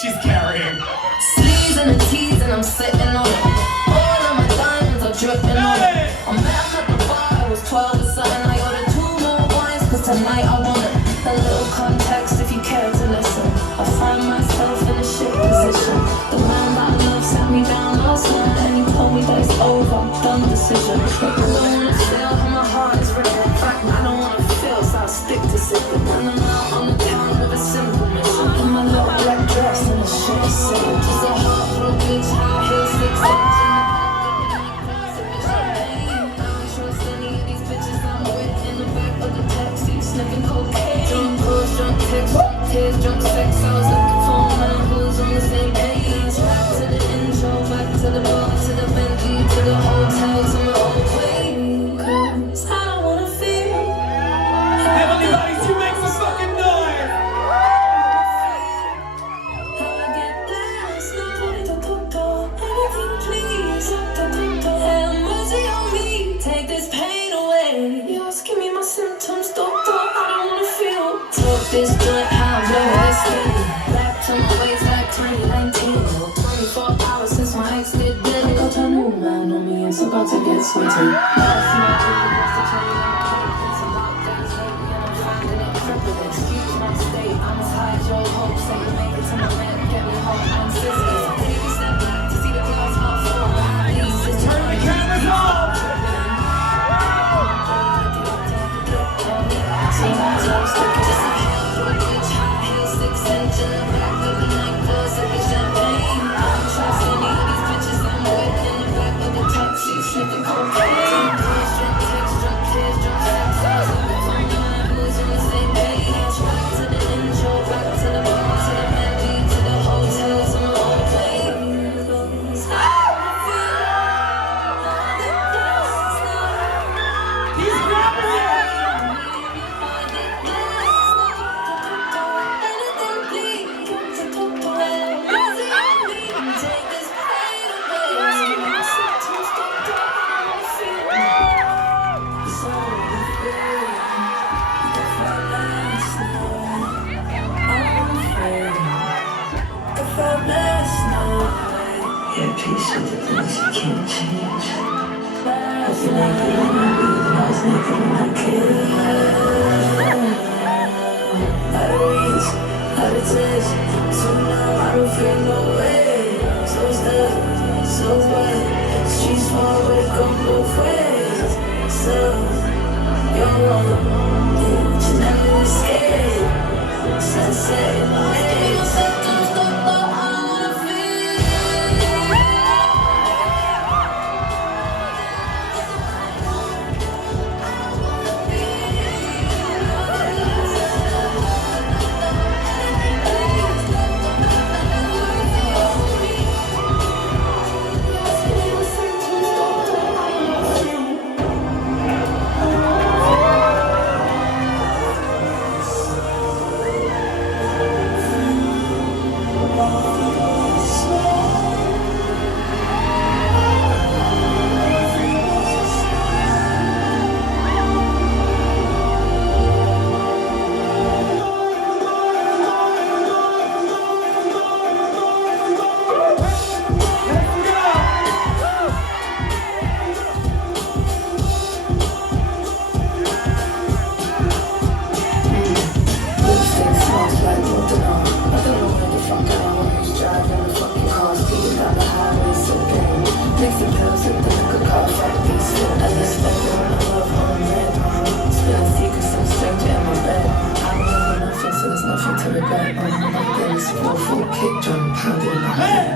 She's carrying. Sleeves and the tees and I'm sitting on it. All of my diamonds are dripping on it. I'm back at the bar, I was 12 or something. I ordered 2 more wines cause tonight I want it. A little context if you care to listen. I find myself in a shit position. The man that I love sat me down last night and he told me that it's over, done decision. I don't wanna feel how my heart is written. In fact, I don't wanna feel, so I'll stick to sipping. When I'm out on the town with a simple mission. In my little black dress and the shit is silly. Just a heartbroken bitch, high heels, 6 inches. Sniffing cocaine, drunk calls, drunk texts, tears, drunk sex. I was looking for a man who was on the same page. Back to the intro, back to the bar, to the Bentley, to the hotel, to my old way. Cause I don't wanna feel. Heavenly bodies, you make some fucking noise! How I get last night, anything please, have mercy on me, take this pain away. You're asking me my symptoms, doctor. Took this joint out, where it's been. Back to my ways like 2019. 24 hours since my ex did dead. I got a new man on me, it's about to get sweaty. Last night, was to tell you I'm it's about things lately and I'm finding it crippling. Excuse my state, I'm as high as your hopes. Say you make it to my man, get me home, I'm sisters. Take a step back to see the glass half full. At least it's Turn the cameras off! Peace with the things you can't change. I feel like you when I leave and I was naked when I came. Out of reach, out of touch. So now I don't feel no way. So stuck, so wet. Streets far away, come both ways. So, you're wrong. You never escape. Sunset in my head. Nothing to regret. I'm full kick drum pounding in my head.